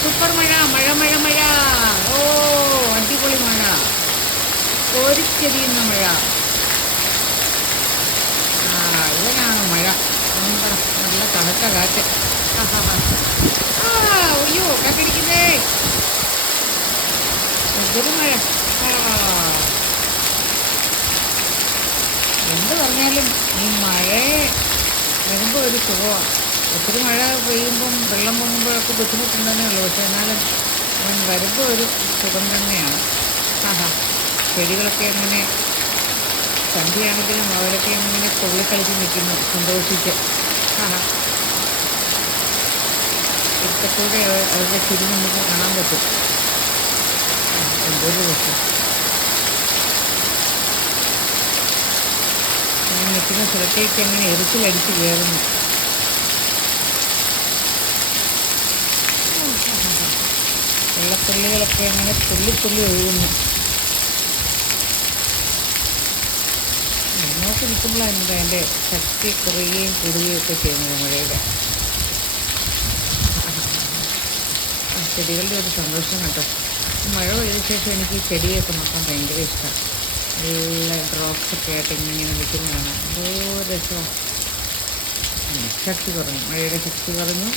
Super മഴ മഴ മഴ മഴ. ഓ അടിപൊളി മഴ. കോരിച്ചെരിയുന്ന മഴ. ആ ഇവനാണ് മഴ. നല്ല തണുത്ത കാറ്റ്. ആ അയ്യോ കാറ്റടിക്കുന്നേ. എന്തൊരു മഴ. എന്ത് പറഞ്ഞാലും ഈ മഴയെ വരുമ്പോൾ ഒരു സുഖമാണ് ഒത്തിരി മഴ പെയ്യുമ്പം വെള്ളം പൊങ്ങുമ്പോഴൊക്കെ ബുദ്ധിമുട്ടുണ്ടെന്നേ ഉള്ളൂ പക്ഷെ എന്നാലും അവൻ വരുമ്പോൾ ഒരു സുഖം തന്നെയാണ്. ആഹാ. ചെടികളൊക്കെ എങ്ങനെ സന്ധ്യയാണെങ്കിലും അവരൊക്കെ എങ്ങനെ പൊള്ളിക്കളിച്ച് നിൽക്കുന്നു സന്തോഷിച്ച്. ആഹാ. ഇപ്പത്തൂടെ അവ- അവരുടെ ചിരി നമുക്ക് കാണാൻ പറ്റും. എന്തൊരു രസം. ഞാൻ നിൽക്കുന്ന സ്ഥലത്തേക്ക് അങ്ങനെ എറിച്ചിലടിച്ച് കയറുന്നു. വെള്ളത്തുള്ളികളൊക്കെ അങ്ങനെ തുള്ളി തുള്ളി ഒഴുകുന്നു മുന്നോട്ട് നിൽക്കുമ്പോഴാണ് അതിന്റെ ശക്തി കുറയുകയും കൂടുകയും ഒക്കെ ചെയ്യുന്നത് മഴയുടെ. ചെടികളുടെ ഒരു സന്തോഷം കേട്ടോ മഴ പെയ്ത ശേഷം എനിക്ക് ചെടിയൊക്കെ നോക്കാൻ ഭയങ്കര ഇഷ്ടമാണ് നല്ല ഡ്രോപ്സ് ഒക്കെ ആയിട്ട് ഇങ്ങനെ നിൽക്കുന്നതാണ് ഓരോ രസമാണ് ശക്തി കുറഞ്ഞു. മഴയുടെ ശക്തി കുറഞ്ഞു.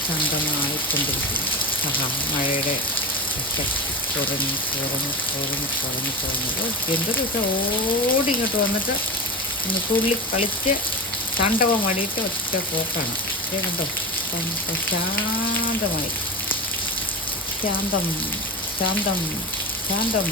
ശാന്തമായിക്കൊണ്ടിരിക്കുന്നു. മഴയുടെ ശക്തി കുറഞ്ഞു കുറഞ്ഞു കുറഞ്ഞു കുറഞ്ഞു കുറഞ്ഞു എന്തൊരു രസം. ഓടി ഇങ്ങോട്ട് വന്നിട്ട് തുള്ളി കളിച്ച് താണ്ഡവമാടിയിട്ട് ഒറ്റ പോക്കാണ്. കേട്ടോ ശാന്തമായി. ശാന്തം ശാന്തം ശാന്തം.